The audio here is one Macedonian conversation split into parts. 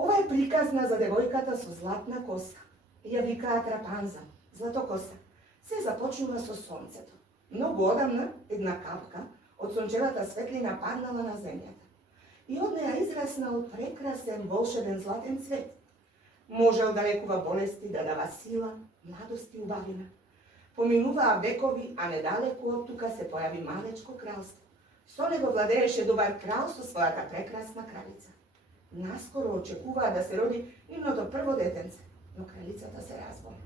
Ова е приказна за девојката со златна коса. Ја викаат Рапанза, златокоса. Се започнува со сонцето. Многу одамна една капка од сончевата светлина паднала на земјата. И од неја израснал прекрасен волшебен златен цвет. Можел да лекува болести, да дава сила, младост и убавина. Поминуваа векови, а недалеку од тука се појави малечко кралство. Со него владееше добар крал со својата прекрасна кралица. Наскоро очекуваа да се роди нивното прво детенце, но кралицата се разболи.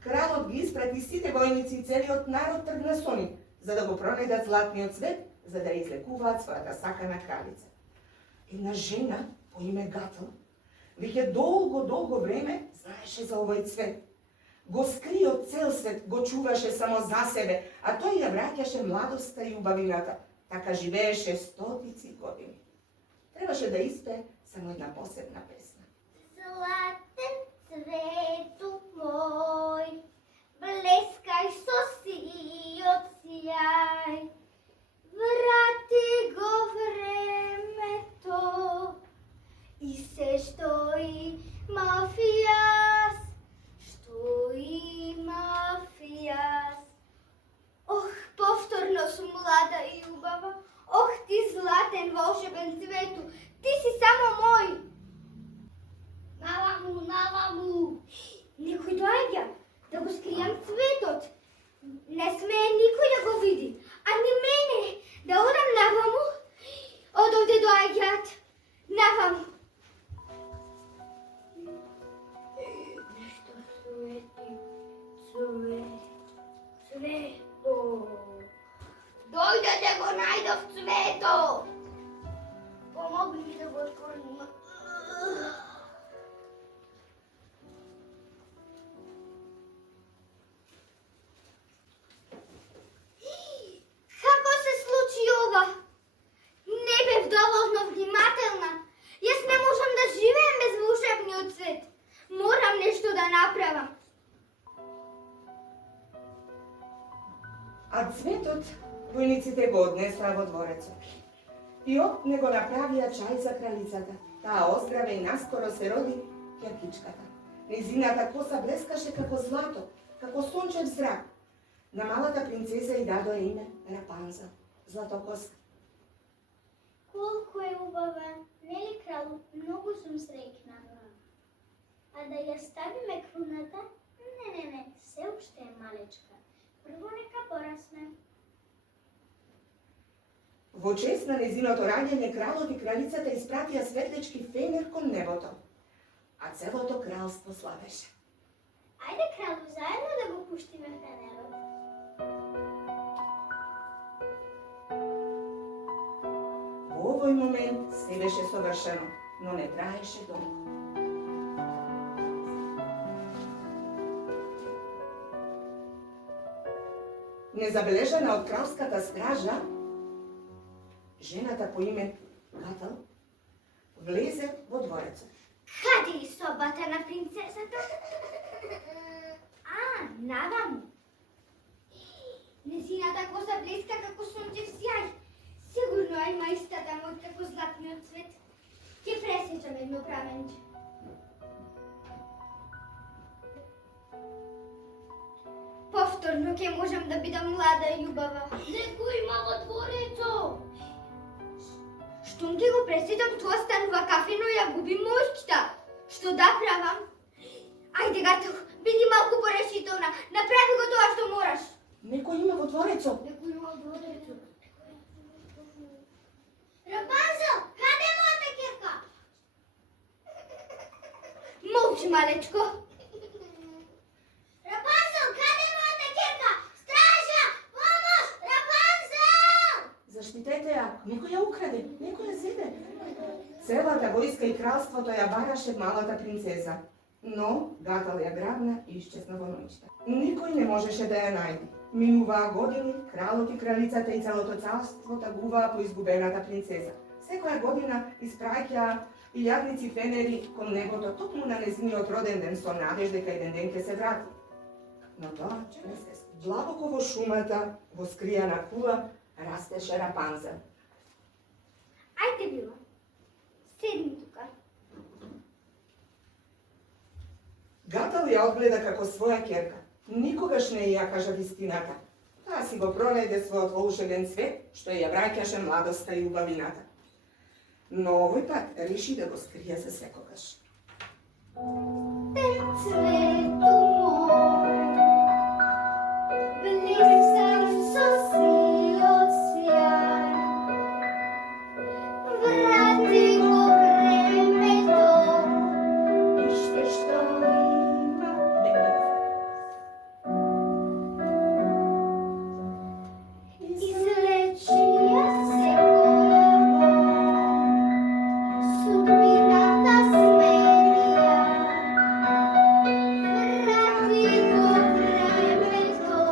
Кралот ги испрати сите војници и целиот народ тргна со нив, за да го пронајдат златниот цвет, за да излекуваат својата сакана кралица. Една жена по име Гател веќе долго време знаеше за овој цвет. Го скри од цел свет, го чуваше само за себе, а тој ја враќаше младоста и убавината. Така живееше стотици години. Требаше да испее само една посебна песна. Златен цвету мој, блескај со сиот сјај, врати го времето и се што имав јас, Ох, повторно сум млада и убава, ох ти златен волшебен цвету, ти си само мој. Наваму, некој доаѓа да го скријам цветот. Не смее никој да го види, а ни мене да одам наваму. Од овде доаѓаат наваму. Нешто свети, цвето. Дојде да го најдов цвето. Помогни ми да го отворим. Како се случи ова? Не бев доволно внимателна. Јас не можам да живеем без волшебниот цвет. Морам нешто да направам. А цветот војниците го однесоа во дворецот. И од него направија чај за кралицата. Таа оздраве и наскоро се роди Керкичката. Незината коса блескаше како злато, како сончев зрак. На малата принцеза и дадоа име Рапанза, златокоса. Колку е убава, нели кралу, многу сум среќна. А да ја ставиме круната? Не, се уште е малечка. Прво нека порасне. Во чест на незиното раѓање, кралот и кралицата испратија светлички фенер кон небото, а целото кралство славеше. Ајде, кралу, заедно да го пуштиме фенерот. Во овој момент се беше совршено, но не траеше долго. Незабележана од кралската стража, жената по име Гател влезе во дворецот. Каде е собата на принцесата? Наваму. Незината коса блеска како сончев сјај. Сигурно има истата мој како златниот цвет. Ќе пресечам едно праменче. Повторно ќе можам да бидам млада и убава. Некој има во дворецот. Штом ќе го пресечам, тоа станува кафено и ја губим мојската. Што да правам? Ајде, Гател, биди малку порешителна. Направи го тоа што мораш. Некој има во дворецот. Рапанзел, каде е мојата ќерка? Молчи, малечко. Рапанзел, каде е мојата ќерка? Стража, помош, Рапанзел! Заштитете ја, некој ја украде, некој ја зеде. Целата војска и кралството ја бараше малата принцеза, но Гател ја грабна и исчезна во ноќта. Никој не можеше да ја најде. Минуваа години, кралот и кралицата и целото царство тагуваа по изгубената принцеза. Секоја година испраќаа илјадници фенери кон небото токму на незиниот роден ден со надежда дека еден ден ќе се врати. Но тоа не се случи. Длабоко во шумата, во скријана кула, растеше Рапанзел. Ајде, Била, седни тука. Рапанзел ја одгледа како своја ќерка. Никогаш не ја кажа вистината. Таа си го пронајде својот волшебен цвет, што ја враќаше младоста и убавината. Но овој пат реши да го скрие за секогаш. Цвету мој, блесав со сиот сјај, врати го времето, иште што има излечија секоја боль, судбината сменија. Врати го времето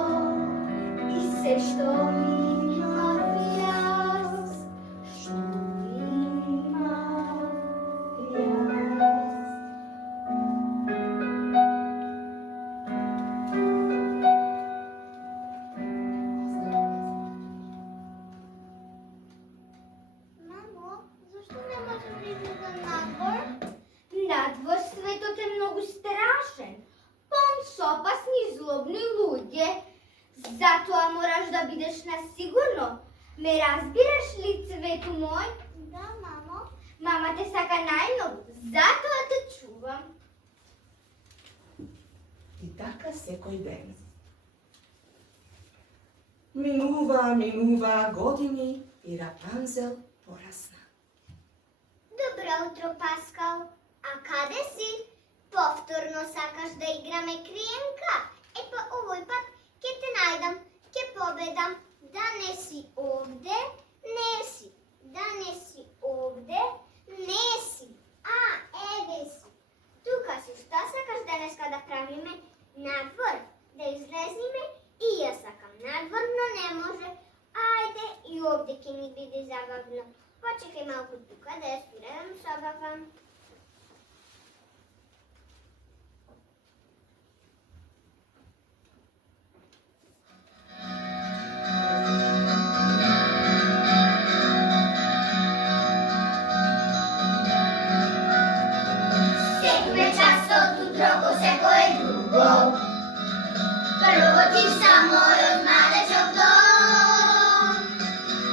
и се што имав јас, што имав јас. Мамо, зашто не можам да излезам надвор? Надвор светот е многу страшен. Пон со опасни и злобни луѓе. Затоа мораш да бидеш на сигурно. Ме разбираш ли, цвету мој? Да, мамо. Мама те сака најмногу, затоа те чувам. И така секој ден. Минува години и Рапанзел порасна. Добро утро, Паскал. А каде си? Повторно сакаш да играме криенка? Па овој пат ќе те најдам, ќе победам. Да не си овде, не си. Да не си овде, не си. Еве си. Тука си. Што сакаш денеска да правиме? Надвор. Да излезниме? И јас сакам надвор, но не може. Ајде, и овде ќе ни биде забавно. Почекај малку тука да ја свиредам собава. Секој час од утро секој друго. Прво ти са мојот малечок дом.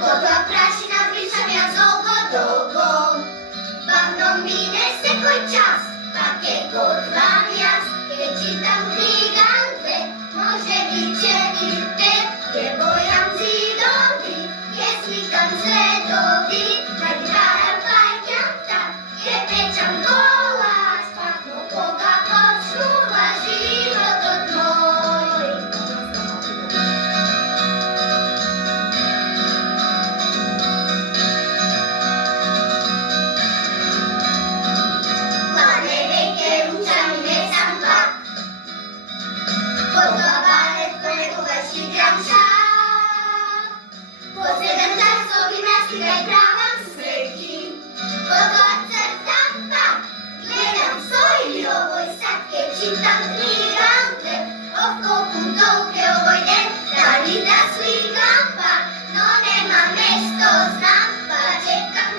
Потоа прашина пришам јас долго. Бавно мине секој час, па ке готвам јас. Ке читам книганте, може би 4-5. Ке бојам зидови, ке сликам цветови. На гитара паѓам так, ке печам колаш. Но кога почнува животот мој. Ладе веќе учам и не сам пак. Потоа балет понекогаш играм шах. По 7 часови настига и правам среќи. Потоа цртам пак. Гледам со или овој сат, ке читам книганте. Колку долг е овој ден, дали да сликам пак. Но нема место, знам, па чекам,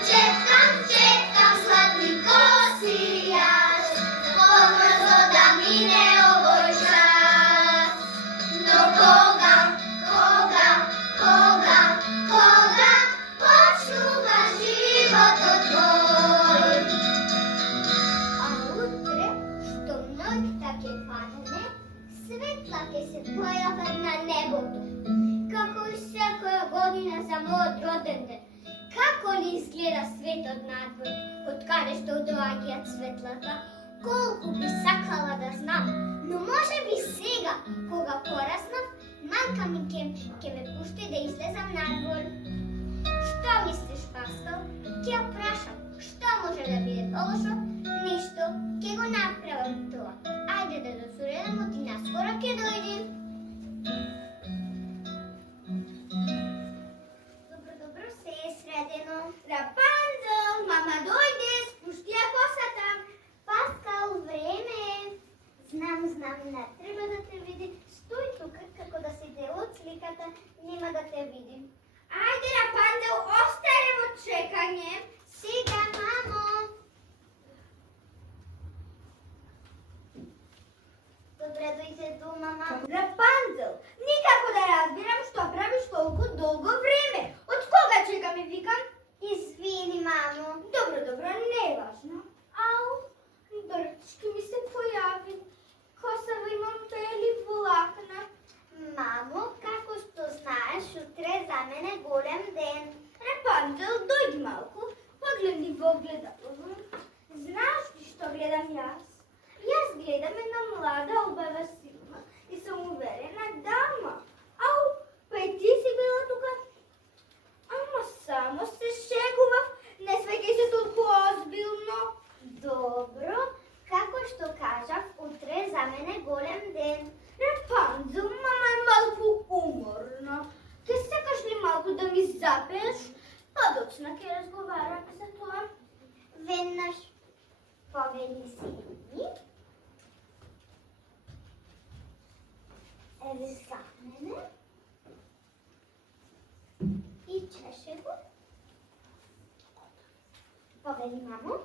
сладки коси јас. Побрзо да мине овој час. Но кога почнува животот мој. А утре, што ноќта ќе падне, светла ќе се појават на небото. Како и секоја година за мојот роден ден. Како ли изгледа светот надвор, од каде што доаѓаат светлата? Колку би сакала да знам, но може би сега, кога пораснав, мајка ми ќе ме пушти да излезам надвор. Што мислиш, Паскал? Ќе ја прашам, што може да биде лошо? Ништо, ќе го направам тоа. Ајде да досуредам и наскоро ќе дојдем. Добро, се е средено. Рапанзел, мама дојде, спушти ја косата. Паскал, време. Знам, не треба да те види. Стој тука, како да си дел од сликата, нема да те видим. Ајде, Рапанзел, остане во чекање. Сега, мамо. дојде дома, мамо. Рапанцел, никако да разбирам што правиш толку долго време. Од кога чека ми викам? Извини, мамо. Добро, не е важно. Ау, брчки ми се појави. Косово имам бели влакна. Мамо, како што знаеш, утре за мене голем ден. Рапанцел, дојди малку, погледни во огледалото. Знаеш ли што гледам јас? Јас гледам една млада, убава силна и сум уверена дама. Ау, па и ти си била тука? Ама само се шегував, не свеќај се толку озбилно. Добро, како што кажав, утре за мене голем ден. Рапанцел, мама е малку уморна. Ке сакаш ли малку да ми запееш? Па доцна ке разговараме за тоа. Веднаш повели си. Еве за мене. И чеше го. Повели мамо.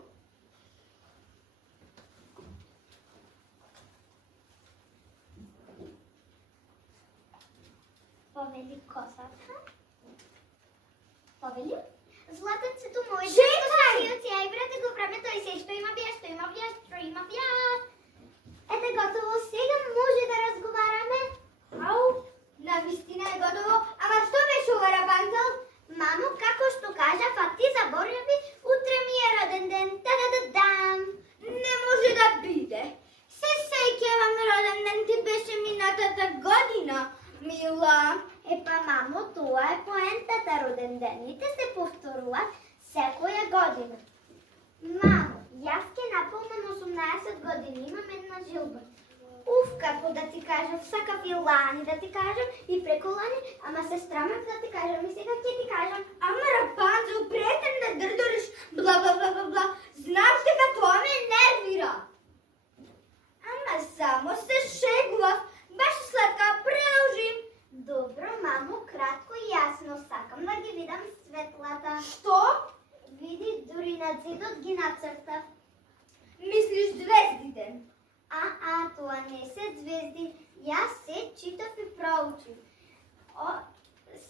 Повели косата. Повели. Златъцето мое. Чекай! Ай, брате, го време той се, што има бяс. Ете готово, сега може да разговараме. Ау, навистина е готово. Ама што беше ова, Рапанцел? Мамо, како што кажав, а ти заборави, утре ми е роден ден. Та-да-да-дам. Не може да биде. Се сеќавам, роден ден ти беше минатата година, мила. Епа, мамо, тоа е поентата, роден дените се повторуваат секоја година. Мамо, јас ке наполнам 18 години, имам една жилба. Уф, како да ти кажам, сакав и лани да ти кажам, и преку лани, ама се страмам да ти кажам, и сега ќе ти кажам. Ама, Рапанцел, претен да дрдориш, бла. Знаш дека тоа ме нервира. Ама само се шегував, баш сладка, продолжи. Добро, мамо, кратко и јасно, сакам да ги видам светлата. Што? Види, дури на зидот ги нацртав. Мислиш звездите? Тоа не се звезди. Јас се читав и проучив.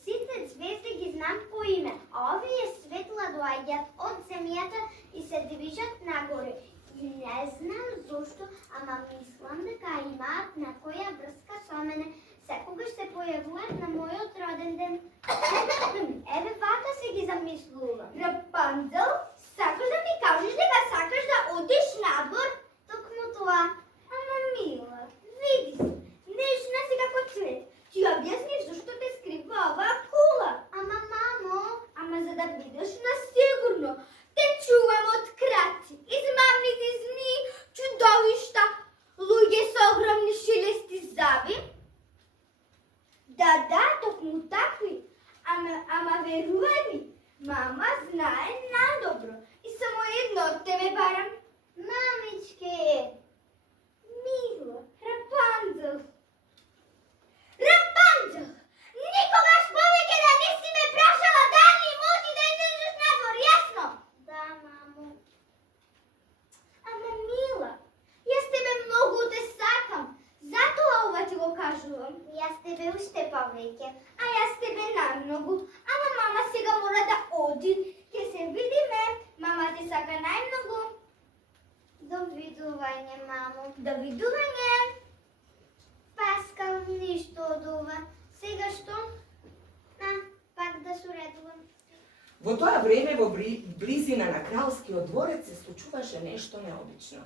Сите звезди ги знам по име. Овие светла доаѓаат од земјата и се движат нагоре. И не знам зошто, ама мислам дека имаат некоја врска со мене. Секогаш се појавуваат на мојот роден ден. Еве вака се ги замислувам. Рапанцел, сакаш да ми кажеш дека сакаш да одиш надвор? Токму тоа. Ама мила, види се, нежна си како цвет. Ти објасни зашто те скрива оваа кула. Ама мамо, ама за да бидеш на сигурно. Те чувам од крадци, измамници змии, чудовишта, луѓе со огромни шилести заби. Да, токму такви. Ама верувај ми, мама знае најдобро и само едно од тебе барам. Мамичке! Мила, Рапанцел! Рапанцел! Никогаш повеќе да не си ме прашала да ли може да излезеш надвор, јасно? Да, мамо. Ама мила, јас тебе многу те сакам. Затоа ова ти го кажувам. Јас тебе уште повеќе, а јас тебе најмногу. Ама мама сега мора да оди. Ке се видиме. Мама те сака најмногу. Довидување, мамо. Довидување. Паскал ништо од ова. Сега што? Пак да се уредувам. Во тоа време во близина на кралскиот дворец се случуваше нешто необично.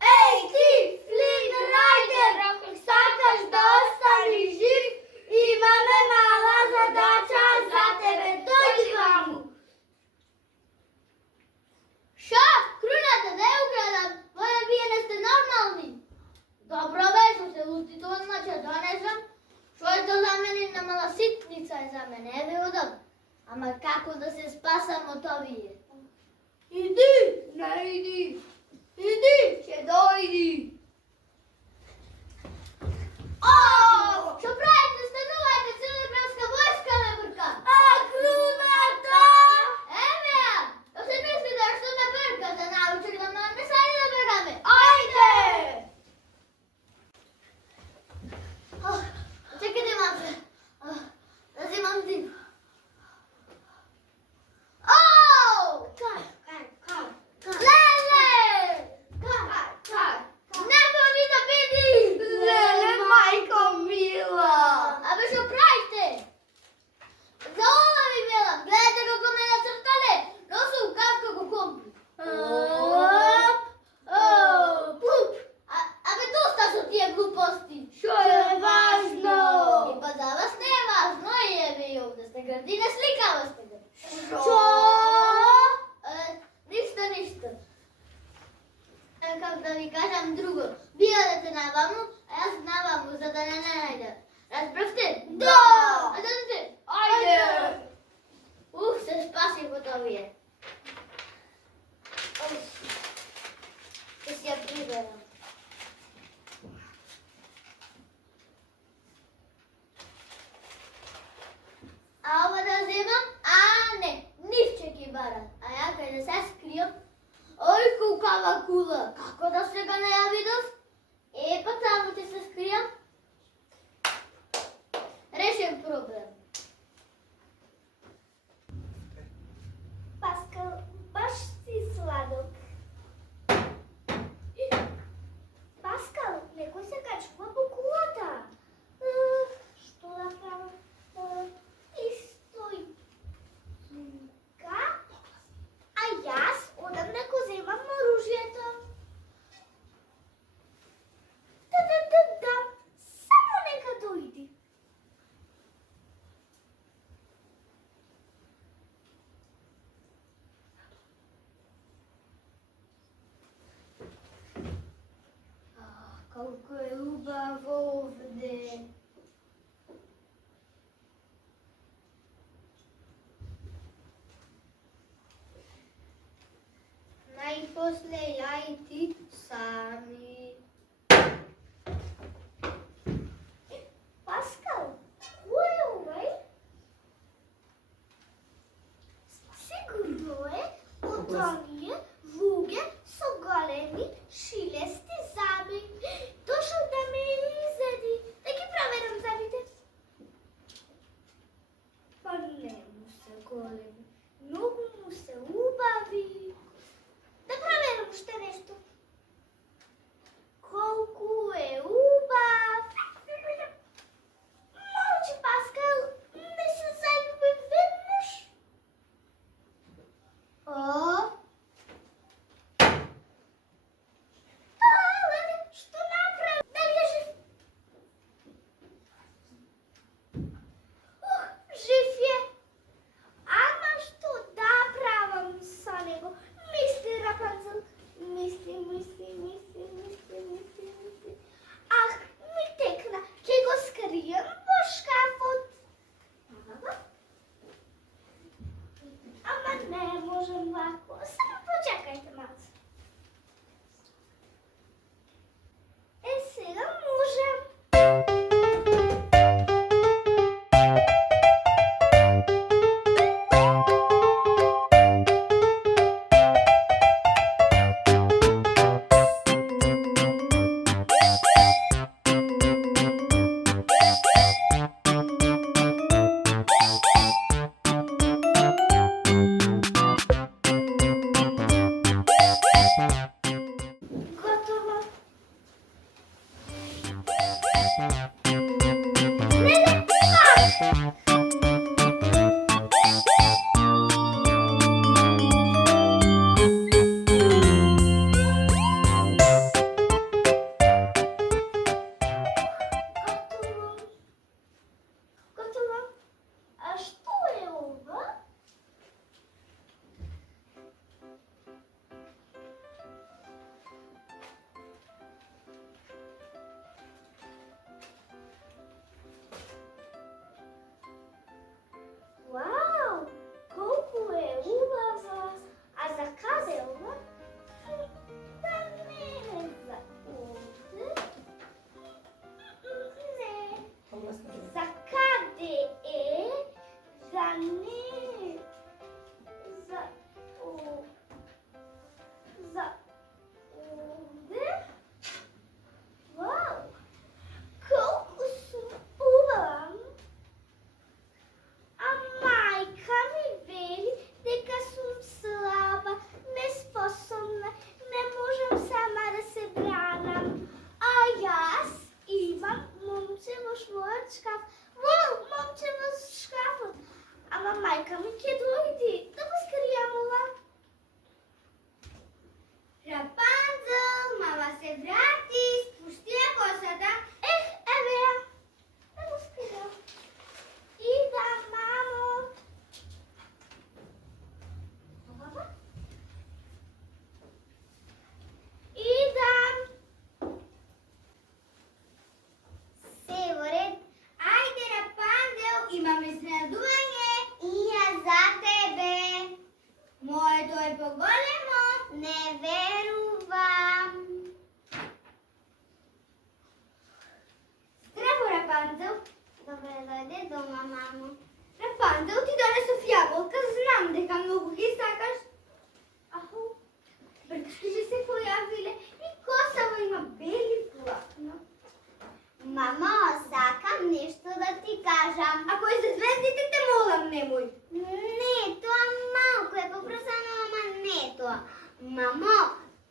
Еј ти, Флин Рајдер, сакаш да останеш жив? Имаме мала задача за тебе, дојди ваму. Ша, круната, да ја украдам, вие не сте нормални. Добро беше, се лутито значи донесам. Шо е то за мене на мала ситница е за мене, еве удам. Ама како да се спасам од овие? Иди, не иди. Иди, ќе дојди. Што правите? Станувајте, Црна войска ме брка. Круната! Еве ја! Да се мисли да што ме брка, да научи да ме сади да бркам. правим друго. Вие одете наваму, а јас наваму, за да не најдат. Разбравте? Да! А дадете? Ајде! Се спасих од овие. Ќе си ја приберам. А ова да земам? А, не, нив ќе ги барат. А ја кај да се скријам? Ој, кукава кула, како да сега не ја видов? Па таму ќе се скријам. Решен проблем. Паскал, баш си сладок. Паскал, некој се качува по кулата. Што да правам? Истој. А јас одам да го земам оружјето. Да, само нека дојди. Колко е убаво овде. Најпосле ја и ти сами. Паскал, кој е овај? Сигурно е од оние луѓе со големи шилести заби. Дошол да ме изеди. Да ги проверам забите. Па не му се големи, многу му се убави. Да проверам уште нешто. Колку е убав. Молчи, Паскал, не се залюби веднаш. Што направи? Дали е жив? Жив е. Ама што да правам со него? Мисли, Рапунцел. Мисли. Ах, ми текна. Ке го скријам во шкафот. Ама не можам вако. Само почекајте малце. Сега можем. Моето е поголемо. Не верувам. Здраво, Рапанзел. Добре дојде дома, мамо. Рапанзел, ти донесов јаболка, знам дека многу ги сакаш. Аху, брчки се појавиле и косаво има бели платно. Мамо, сакам нешто да ти кажам. Ако е за звездите, те молам, немој. Не, тоа малку е побрзано, ама не тоа. Мамо,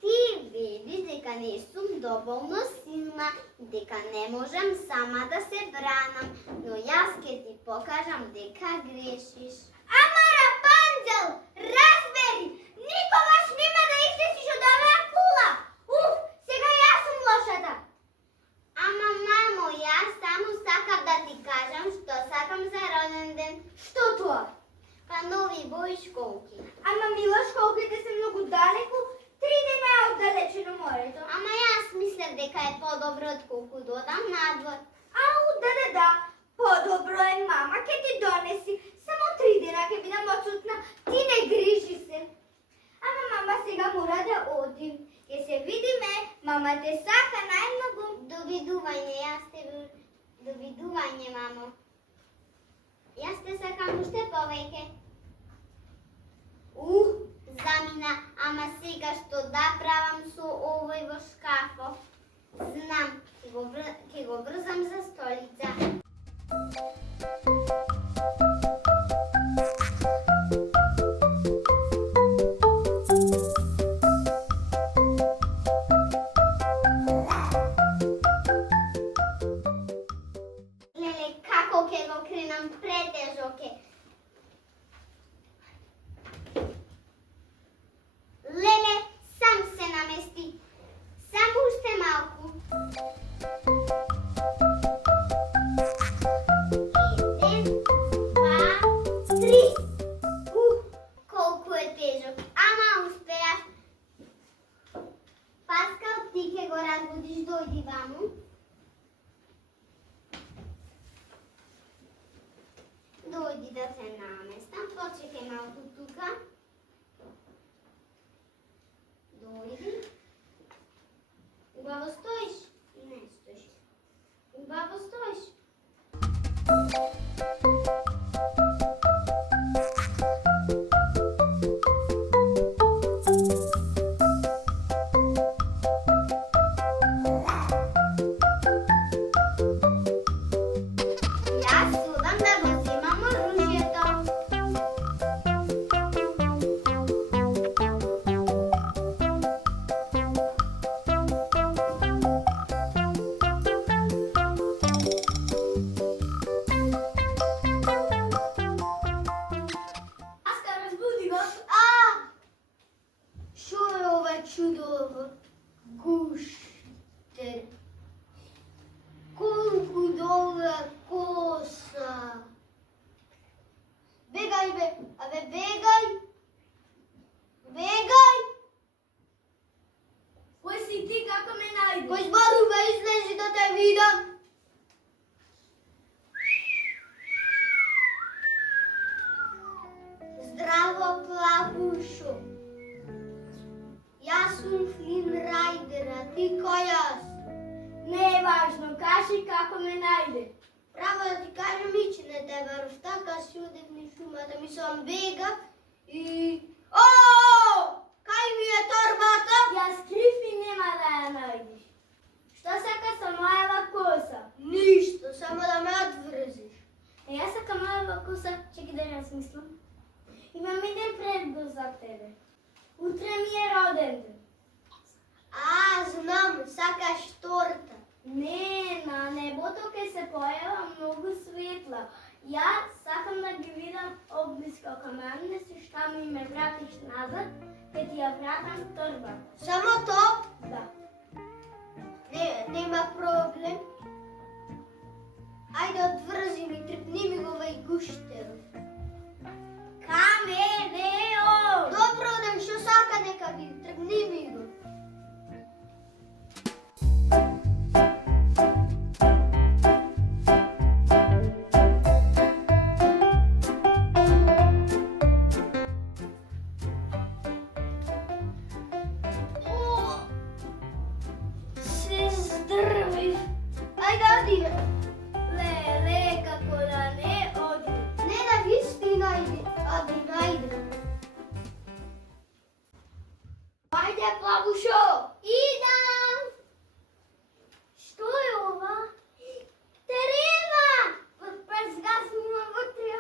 ти видиш дека не сум доволно силна, дека не можам сама да се бранам, но јас ке ти покажам дека грешиш. Ама, Рапанзел, разбери, никогаш нема да излезиш од оваа кула. Уф, сега јас сум лошата. Ама мамо, јас само сакам да ти кажам што сакам за роден ден. Што тоа? Па нови бои школки. Ама, мила, школките се многу далеку, 3 дена од далечено морето. Ама јас мислев дека е подобро отколку да одам надвор. Ау, да. Подобро е, мама, ке ти донеси. Само 3 дена ке бидам отсутна. Ти не грижи се. Ама, мама, сега мора да одим. Ке се видиме. Мама те сака најмногу. Довидување, мамо. Јас те сакам уште повеќе. Замина, ама сега што да правам со овој во шкафов? Знам, ќе го врзам за столица. Леле, како ќе го кренам претежок е. Леле, сам се намести. Само уште малку. 1, 2, 3. Колку е тежок. Ама успеав. Паскал, ти ке го разбудиш, дојди ваму. Дојди да се наместам, почекај малку тука. Дојди. Убаво стоиш? Не стоиш. Убаво стоиш? Јас одам да го земам оружјето. Аска, разбуди го. Шо е ова чудо? Гуштер. Колку долга коса. Бегај, бе. Абе, бегај. Бегај. Кој си ти, како ме најде? Кој зборува, излези да те видам. Здраво, плавушо. Јас сум Флин Рајдер, а ти кој јас? Не е важно, кажи како ме најде. Право да ти кажам и че не те верував, така си одев низ шумата, мислам бегав и... О! Кај ми е торбата? Јас крив и нема да ја најдеш. Што сака со мојава коса? Ништо, само да ме одврзиш. Јас сакам мојава коса, чеки да ја смислам. Имам еден предгол за тебе. Утре ми е роден ден. Знам, сакаш торта. Не, на небото ке се појава многу светла. Јас сакам да ги видам облиско. Ако ме однесиш таму и ме вратиш назад, ке ти ја вратам торбата. Само то? Да. Нема проблем. Ајде одврзи ми, трепни ми го вај гуштеров. Каменео! Добро, да што сака нека види, трепни ми го. Ајде, плавушо! Идам! Што е ова? Треба! Презгаснува вътре.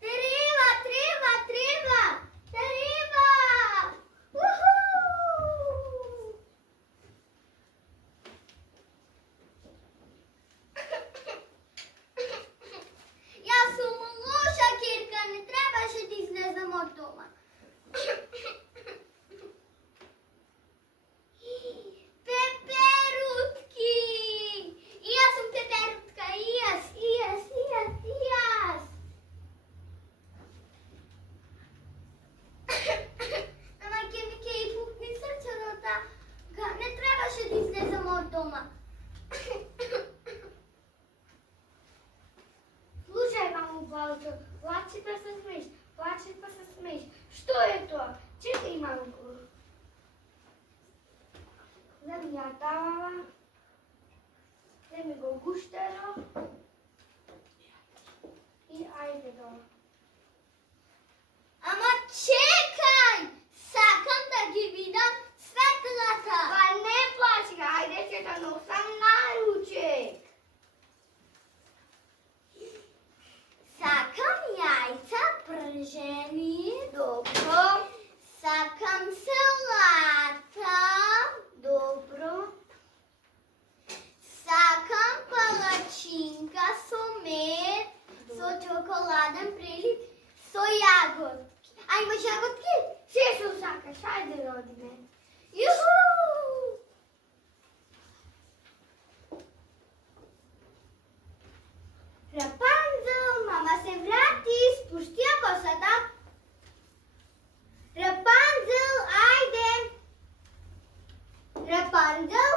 Треба! Уху! Јас сум лоша Кирка, не требаше да излезам од дома. Пеперутки! И јас сум пеперутка, и јас. Ама ќе ми ке и пукни срцето, не требаше да излезам од дома. Слушај, маму Плавчо, плачи па се смееш. Што е тоа? Чекај малку. Земи ја тавава, земи го гуштеро и ајде дома. Ама чекај! Сакам да ги видам светлата. Па не плачи, ајде ќе да носам наручек. Сакам јајца пržени, добро. Сакам салата, добро. Сакам палачинка со мед, со чоколаден прилив, со јаготки. А имаш јаготки? Се што сакаш, ајде родиме. Јуху! Рапанзел, мама се врати, спусти ја косата. Рапанзел, ајде. Рапанзел?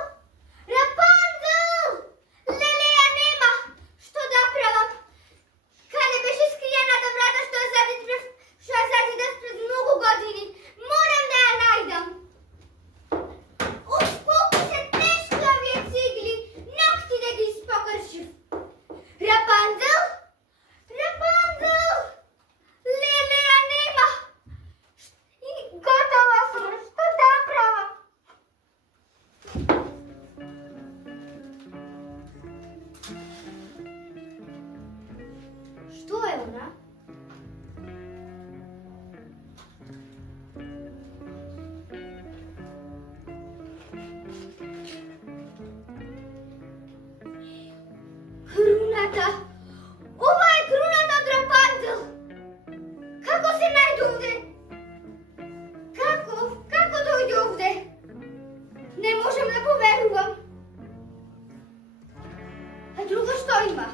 Леле ја нема. Што да правам? Каде беше скриената врата што ја задидев пред многу години? Морам да ја најдам. Уф, колку се тешки овие цигли. Ногти да ги испокршив. Рапанзел? Леле ја нема. И готова сум. Што да правам? Што е она? Круната! Ова е круната од Рапанзел! Како се најде овде? Како дојде овде? Не можам да поверувам. А друго што има?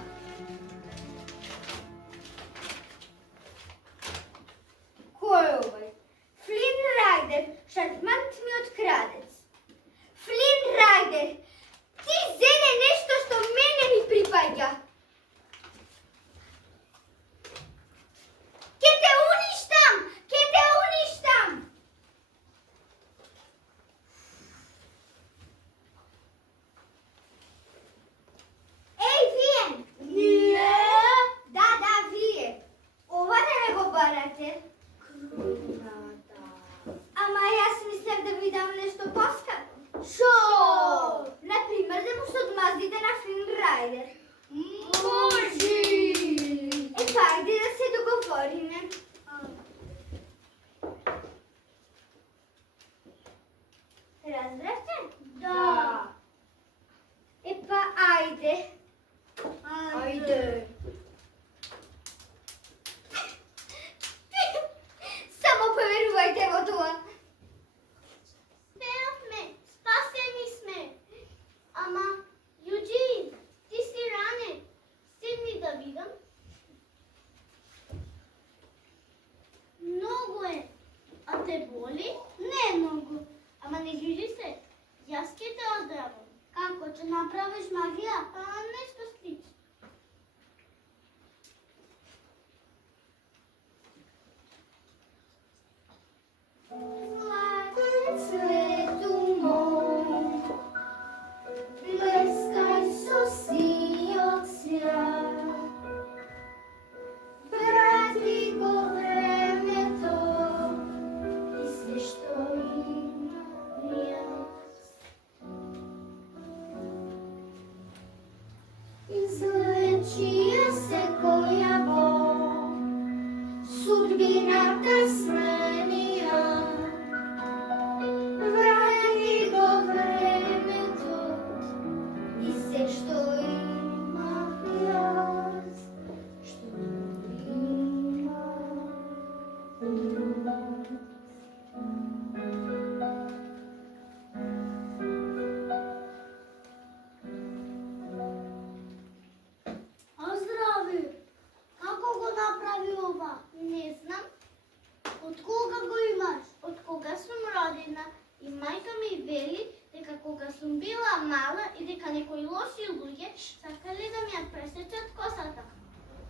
Од кога го имаш? Од кога сум родена и мајка ми вели дека кога сум била мала и дека некои лоши луѓе сакале да ми ја пресечат косата.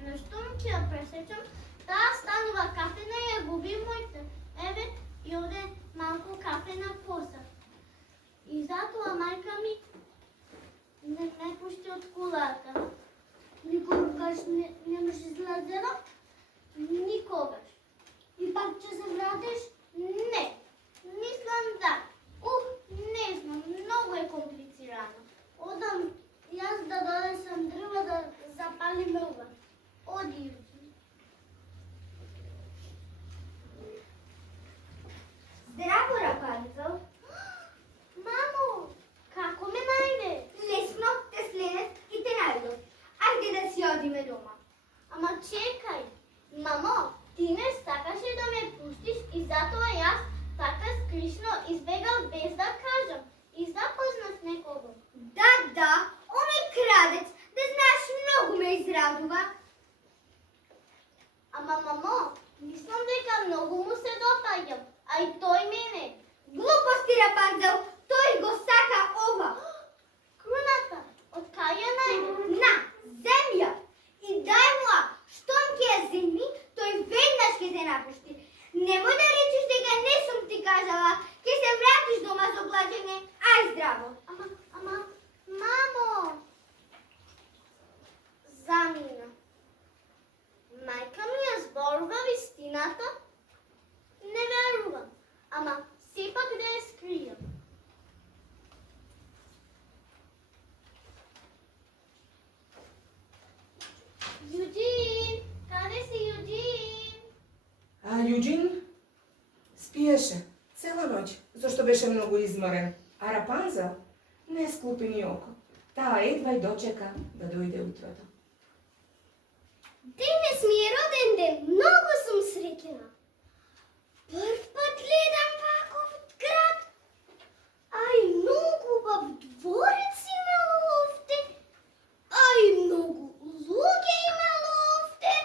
Но штом ќе ја пресечам, таа станува кафена и ја губим моите. Еве и овде малку кафена поса. И затоа мајка ми не ме пушти од кулата. Никогаш не можеш излезела? Никогаш. И пак ќе се вратиш? Не. Мислам да. Не знам, многу е комплицирано. Одам јас да донесам дрва да запалиме ова. Оди. Здраво, Рапанцел. Мамо, како ме најде? Лесно те следев и те најдов. Ајде да си одиме дома. Ама чекај. Мамо, ти не сакаше да ме пуштиш и затоа јас така скришно избегав без да кажам. И запознав некого. Да, оној крадец, да знаеш, многу ме израдува. Ама мамо, мислам дека многу му се допаѓам, а и тој мене. Глупости, Рапанцел, тој го сака ова. Круната, од кај ја најде? На земја. И дај му ја, штом ќе ја земи, тој веднаш ќе се напушти. Немој да речеш дека не сум ти кажала, ќе се вратиш дома со плачење. Ај здраво. Ама, мамо! Замина. Мајка ми ја зборува вистината? Не верувам, ама сепак да ја скријам. Јуџин, каде си Јуџин? А Јуџин спиеше цела ноќ, зашто беше многу изморен. А Рапанзел не склупи ни око. Таа едва и дочека да дојде утрото. Денес ми е роден ден, многу сум среќна. Прв пат гледам ваков град. Ај, многу убав дворец имало овде. Ај, многу луѓе имало овде.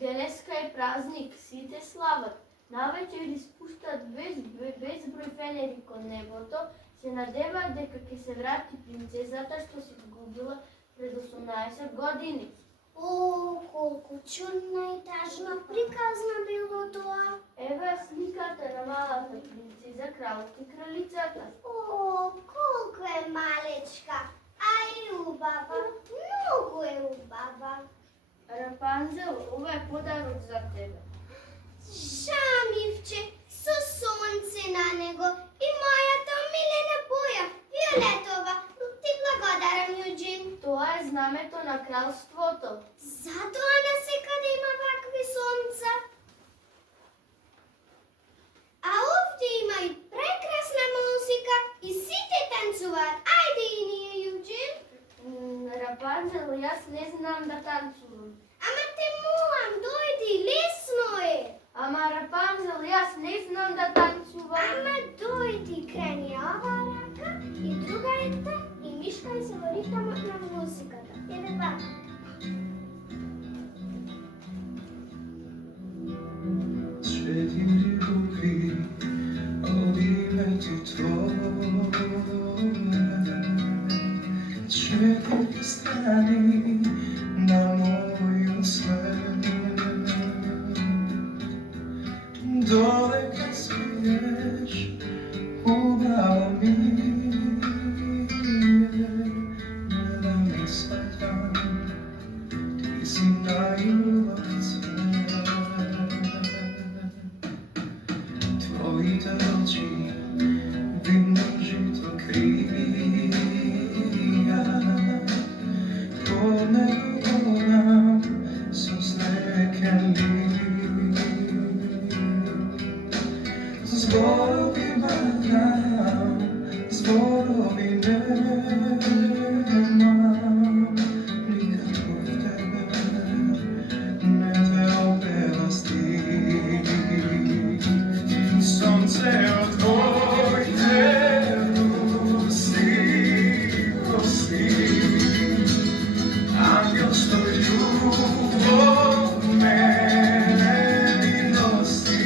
Денеска е празник, сите слават. Навечер испуштат безброј фенери кон небото, се надеваат дека ќе се врати принцезата што се изгубила пред 18 години. О, колку чудна и тажна приказна било тоа. Ева сликата на малата принцеза, кралот и кралицата. О, колку е малечка, а и убава, многу е убава. Рапанзел, ова е подарок за тебе. Шамивче со сонце на него и мојата омилена боја, виолетова. Ти благодарам, Јуџин. Тоа е знамето на кралството. Затоа насекаде има вакви сонца. А овде има и прекрасна музика и сите танцуваат. Ајде и ние, Јуџин. Рапанзел, јас не знам да танцувам. Ама те молам, дојди, лесно е. Ама Рапанзел, јас не знам да танцувам. Ама дојди, крени ова рака и друга ета и мишкај се во ритмот на музиката. Еве вака. Цвети любви, обимајте твоја, четири страни на мојот свет. Додека свиеш, убаво ми е да ми сваќам, ти си најубав цвет. Твоите очи видно жито крија, по него одам со среќен лик. Зборови барам, зборови немам, никако в тебе не те опева стих. Сонце од твоите руси, ангел што љубов мене ми носи.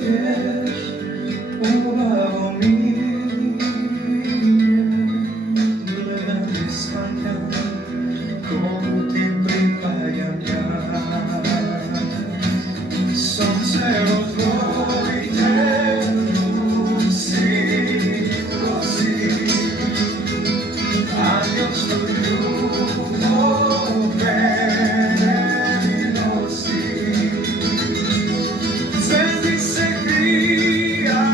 piješ, ubavo mi je, gledam i shvatam komu ti pripajam ja. Sonce odvojite si, anjel što ljubav meni nosi. Zvezdi se krija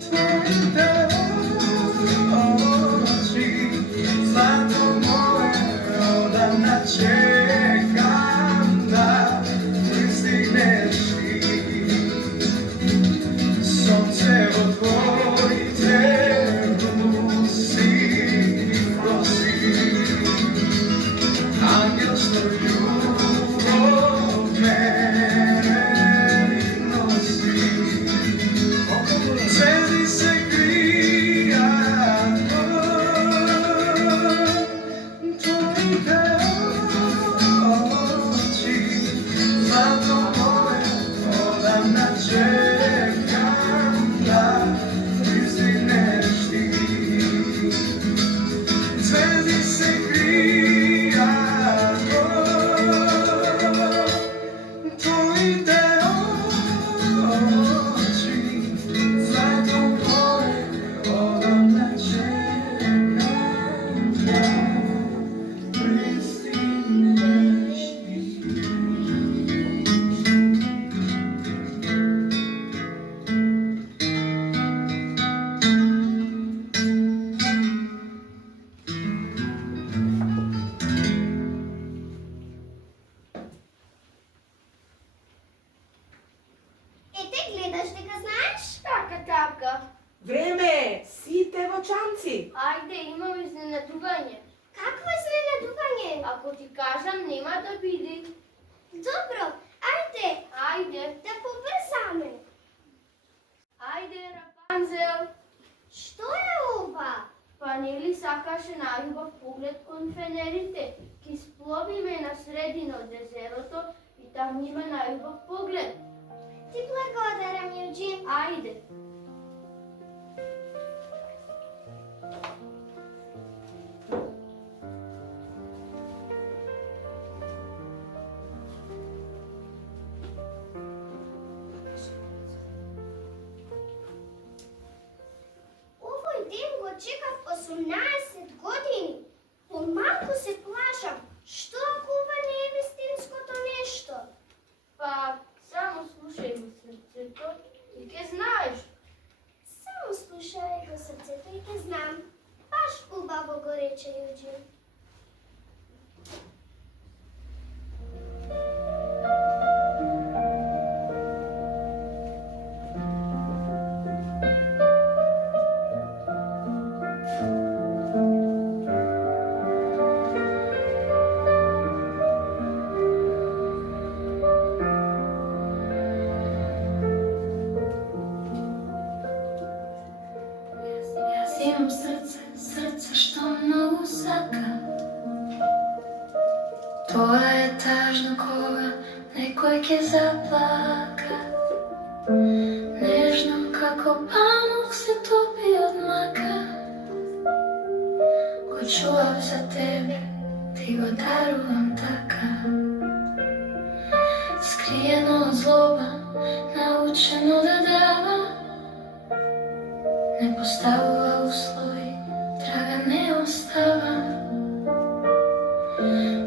tvojite oči, zlato moje odavna čekam da pristigneš ti. Sonce odvojite anjel što ljubav meni nosi. Zvezdi se krija tvojite oči, zlato moje odavna čekam da pristigneš ti. Zvezdi se krija tvojite oči, zlato moje odavna čekam da pristigneš ti. Ете, гледаш дека знаеш? Така, така. Време, сите во чамци. Ајде, имам изненадување. Какво изненадување? Ако ти кажам, нема да биде. Добро, ајде, Ајде, да побрзаме. ајде, Рапанзел. Што е ова? Па нели сакаше најубав поглед кон фенерите? Ки спловиме на средина од езерото и таму има најубав поглед. Ти благодарам, Јуџин. Ајде. Овој ден го чекав 18 години. Помалку се плашам. Што ако ова не е вистинското нешто? Па, само слушај го срцето и ке знаеш. Само слушај го срцето и ке знам. Баш убаво го рече Јуџин. Јас имам срце, срце што многу сака. Тоа е тажно кога некој ќе заплака. Нежно како памук се топи од мака. Го чувам за тебе, ти го дарувам така. Скриено од злоба, научено да дава. Не поставува услови, трага не остава.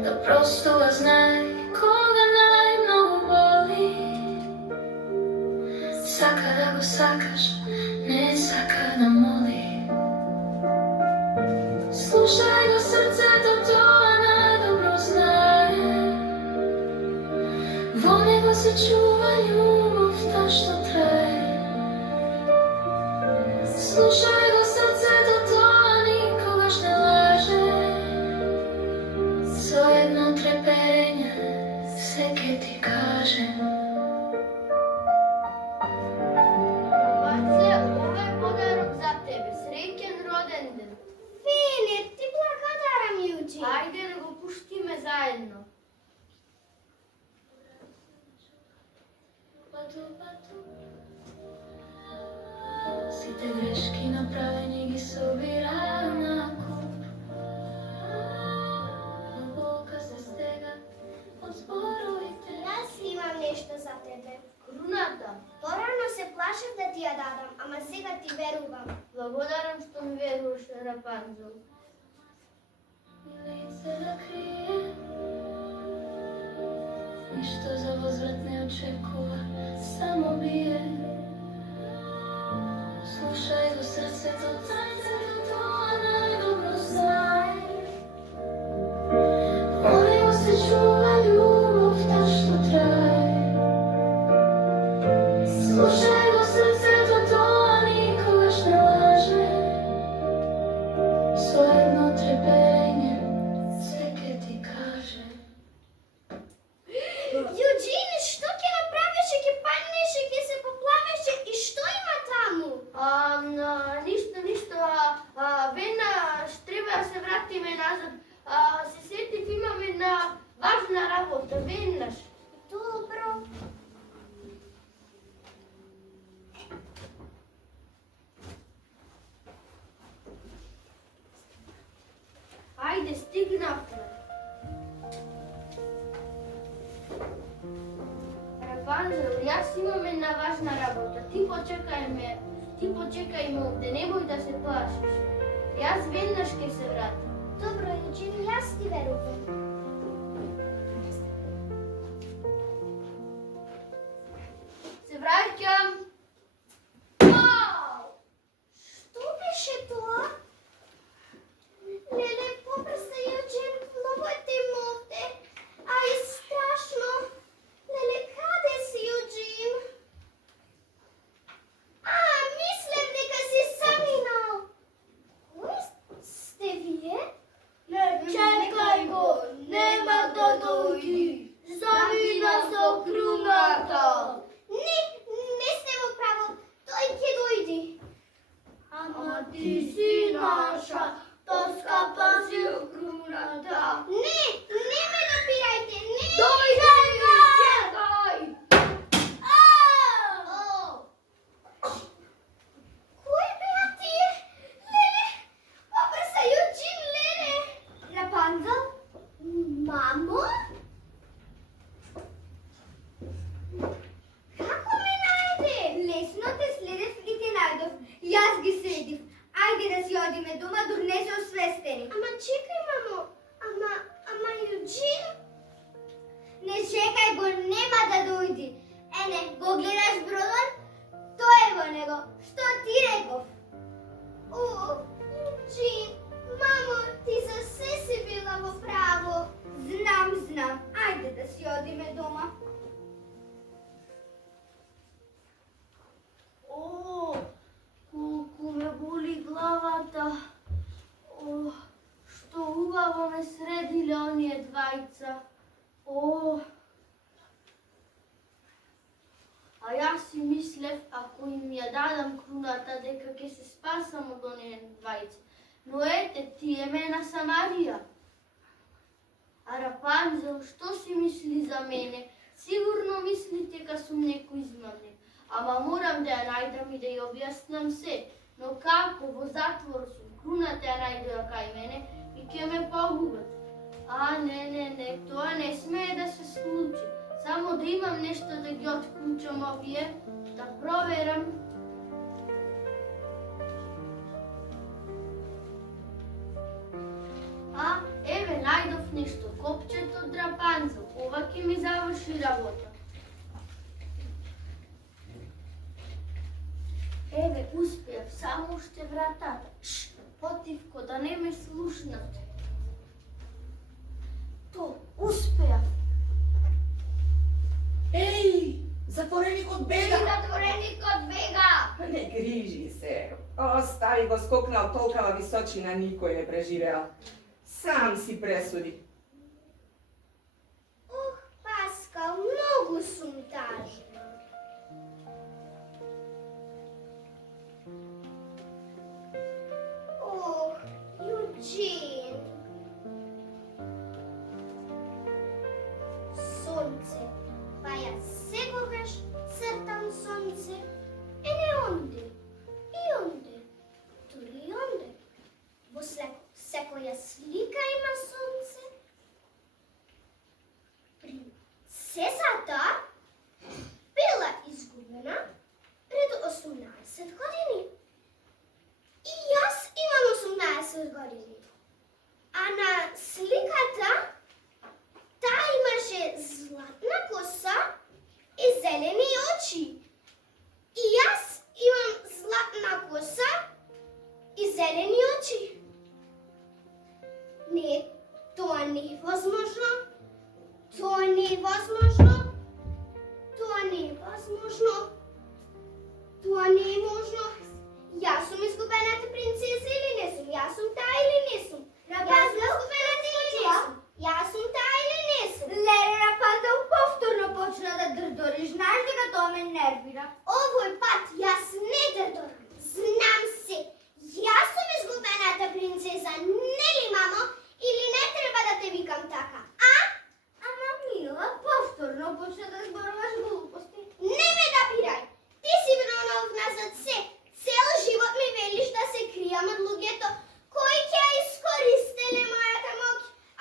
Да просто го знае кога најмногу боли. Сака да го сакаш, не сака да моли. Слушај го срцето, тоа најдобро знае. Во него се чува љубовта што трае. Слушај го срцето, тоа никогаш не лаже. Со едно треперење се ке ти каже. Баце, ова е подарок за тебе. Среќен роден ден. Филип, ти благодарам, Јуџин. Ајде да го пуштиме заедно. направени ги собира на куп. Болка се стега од зборовите. Јас имам нешто за тебе. Круната. Порано се плашев да ти ја дадам, ама сега ти верувам. Благодарам што ми веруваш, Рапанзел. Лице да крие, ништо за возврат не очекува, само бие. Слушај го срцето, тајцето, тоа најдобро знае. Во него се чува љубовта што трае. Слушај го срцето, тоа никогаш не лаже. Со едно треперење се ке ти каже. Јуџин, што ќе направеше, ќе паднеше, ќе се поплавеше и што има таму? Ништо, веднаш треба да се вратиме назад. Се сетив, имам една важна работа, веднаш. Добро. Ајде, стигнавме. Рапанзел, јас имам една важна работа. Ти почекај ме овде, немој да се плашиш. Јас веднаш ќе се вратам. Добро, Јуџин, јас ти верувам. Се враќам. Вау! Што беше тоа? Леле, попрса Јуџин, многу е темно овде. А и страшно. Леле, каде си, Јуџин? Мислев дека си заминал. Кој сте вие? Не чекај го, нема да дојди. Замина со круната. Не сте во право. Тој ќе дојди. Ама ти си наша, скапа си круната. Не ме допирајте, не! Дојди, чекај! Кој беа тие? Леле, попрса Јуџин, леле! Рапанзел? Мамо? Како ме најде? Лесно те следев и те најдов. Јас ги следив. Ајде да си одиме дома, дур не се освестени. Ама чекај, мамо. Ама Јуџин? Не чекај го, нема да дојди. Ене, го гледаш бродот? Тој е во него. Што ти реков? Јуџин, мамо, ти за се си била во право. Знам. Ајде да си одиме дома. Колку ме боли главата. Што убаво ме средиле оние двајца. А јас си мислев, ако им ја дадам круната, дека ќе се спасам од оние двајца. Но ете, тие ме на Самарија. А Рапанзел, што си мисли за мене? Сигурно мисли дека сум некој измамник. Ама морам да ја најдам и да ја објаснам се. Но како во затвор сум, круната ја најдоа кај мене и ќе ме погубат. Не, тоа не смее да се случи. Само да имам нешто да ги отклучам овие, да проверам. Еве, најдов нешто, копчето од Рапанзел. Ова ќе ми заврши работа. Еве, успеав, само уште вратата. Потивко, да не ме слушнат. То, успеав. Еј, затвореникот бега! Затвореникот бега! Не грижи се. Остави го, скокнал толкава височина, никој не преживеал. Сам си пресуди. Паскал, многу сум тажна. Јуџин. Сонце. Па јас секогаш цртам сонце. Не онде. И онде. не е возможно. Тоа не е возможно. Тоа не е можно. Јас сум изгубената принцеза или не сум? Јас сум таа или не сум? Јас сум изгубената или не сум? Јас сум таа или не сум? Леле, Рапанзел повторно почна да дрдори. Знаеш дека тоа ме нервира? Овој пат јас не дрдорам. Знам се. Јас сум изгубената принцеза, нели, мамо? Или не треба да те викам така? А? Ама мила, повторно почна да зборуваш глупости. Не ме да пирај. Ти си вронов назад се. Цел живот ми велиш да се кријам од луѓето кои ќе ја искористеле мојата моќ,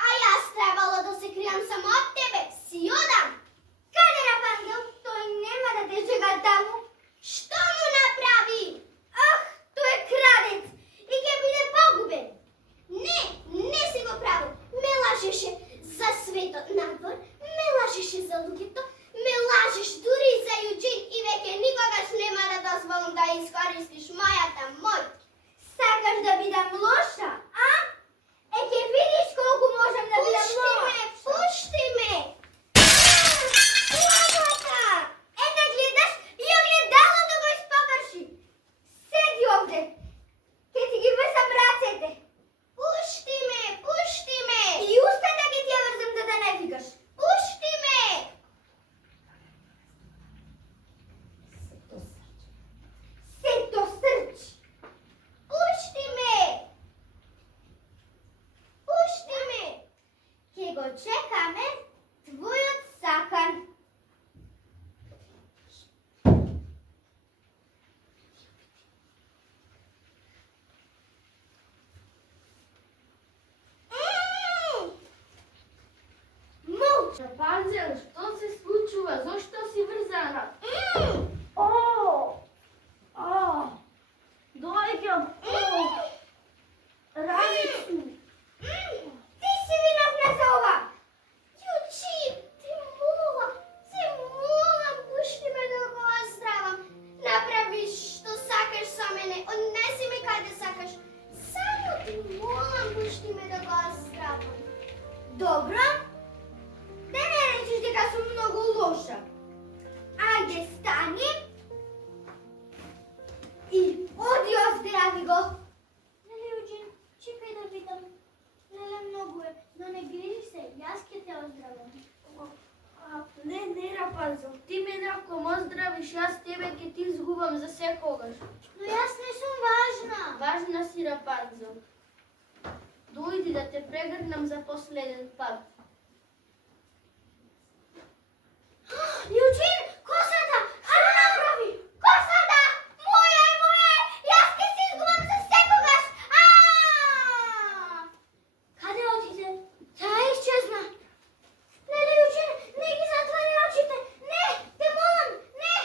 а јас требало да се кријам само од тебе. Си одам. Каде Рапанзел? Тој нема да те чека таму. Што му направи? Ах, тој е крадец и ќе биде погубен. Не, не си го право. Ме лажеше за светот надвор, ме лажеше за луѓето, ме лажеш дури за Јуџин и веќе никогаш нема да дозволам да искористиш мојата моќ. Сакаш да бидам лоша, а? Е, ќе видиш колку можам да бидам лоша. Пушти ме! Лавата! Ете гледаш, и огледалото го испокрши. Седи овде. Ке ти ги врзам рацете. Пушти ме! Пушти ме! И устата ке ти ја врзам за да не викаш. Пушти ме! Сето срч! Пушти ме! Пушти ме! Ке го чекаме твојот сакан. Молча! Рапанзел, што се случува? Зошто си врзана? Доаѓам. Раницу. Ти си виновна за ова! Јуџин, те молам, пушти ме да го оздравам. Направи што сакаш со мене, однеси ме каде сакаш. Само ти молам, пушти ме да го оздравам. Добро? Да не речеш дека сум многу лоша. Ајде, стани и оди оздрави го. Леле, Јуџин, чекај да видам. Леле, многу е, но не грижи се, јас ќе те оздравам. Не, Рапанзел, ти мене ако ме оздравиш, јас тебе ќе ти изгубам за секогаш. Но јас не сум важна. Важна си, Рапанзел. Дојди да те прегрнам за последен пат. Јуџин, косата! Што направи? Косата! Моја е! Јас ќе се изгубам за секогаш! Каде отиде? Таа исчезна. Леле, Јуџин, не ги затвори очите! Не, те молам, не!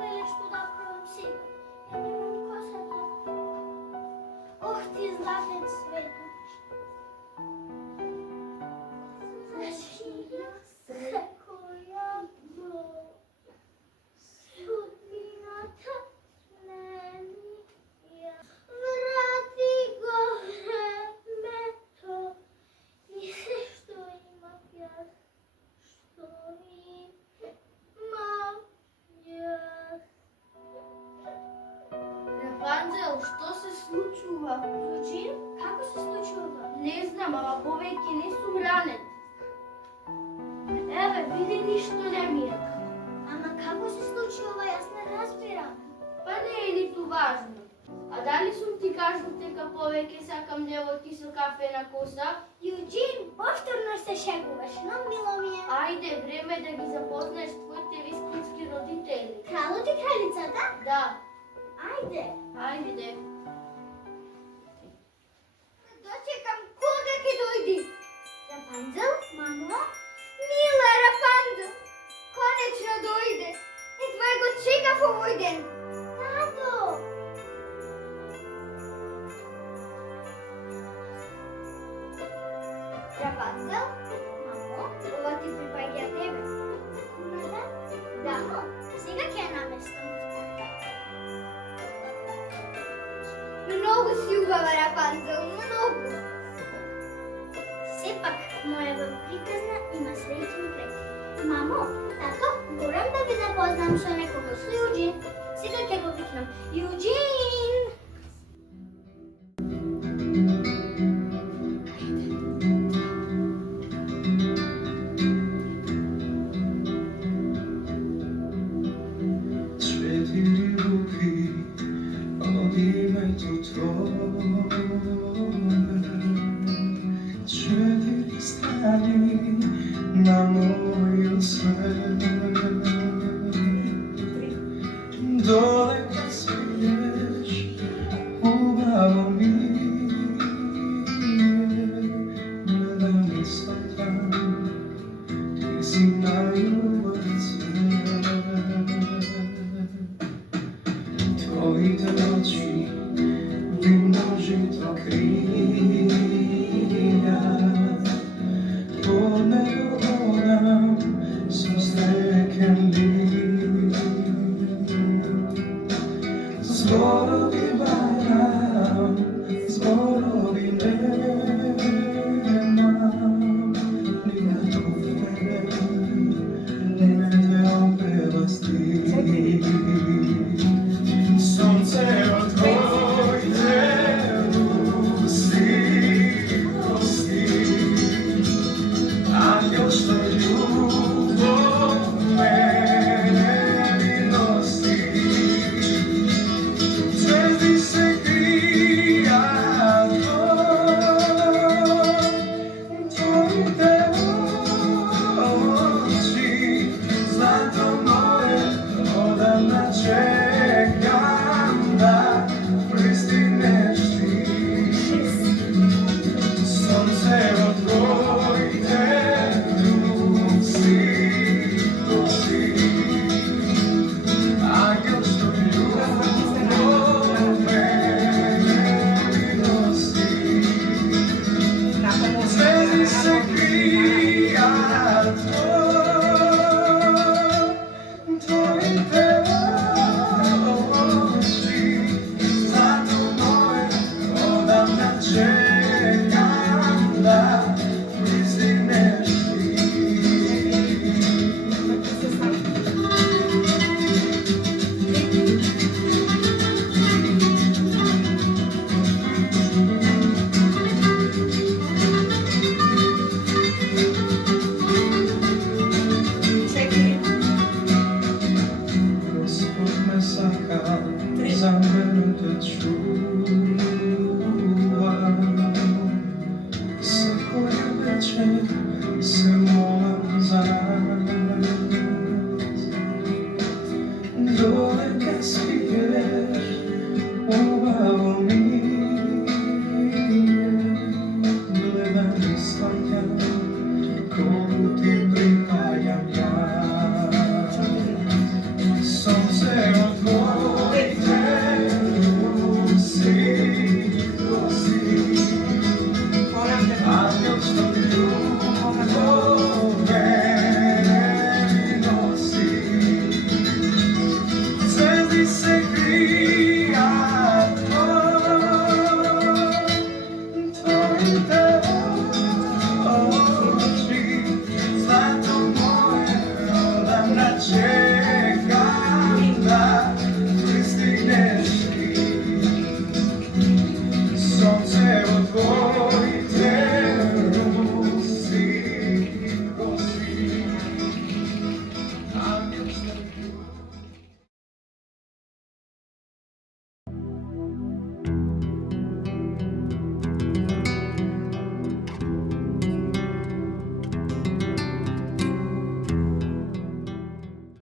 Леле, што да пробам сега? Ја немам косата. Ох, ти златен свет. Секоја судбината смени ја. Врати го времето и се што имав јас, што имам јас. Рапанзел, што се случува? Јуџин, како се случува? Не знам, ама повеќе не сум ранет. Еве, види ништо не ми е. Ама како се случува, јас не разбирам. Па не е ниту важно. А дали сум ти кажал дека повеќе сакам девојки со кафена коса? Јуџин, повторно се шегуваш, но мило ми е. Ајде, време да ги запознаеш твоите вискински родители. Кралот и кралицата? Да, Ајде. ајде. Дочекам кога ќе дојди. Рапанзел, мамо? Мила Рапанзел, конечно дојде. Едва го чекав овој ден. Тато! Рапанзел, мамо, ова ти припаѓа тебе. Куната? Да, Сега ќе ја наместам. многу си убава Рапанзел, многу. Се Сепак, мојава приказна има среќен крај. Мамо, тато, горам да ви запознам со некого, со Јуџин. Сега ќе го викнам. Јуџин! Четири руки од името Твое, четири страни на мојот свет. Додека свиеш, убаво ми е, да ми сватам, ти си најубав цвет. Твоите очи ви множество крија, по него одам со стекен лик. Зборови барам, зборови немам, нигато тебе не те опеваш ти. Сонце од твоите усти, ангел што љубов мене ми носи. Звезди се кријат твоите очи, злато моје, одамна чекам да пристигнеш ти. Сонце од твоите усти, ангел што љубов мене ми носи. Звезди се кријат твоите очи, злато моје, одамна чекам да пристигнеш ти. Господ ме сака, за мене те чува. Секоја вечер се молам за нас. Додека спиеш, убаво ми е, гледам и сваќам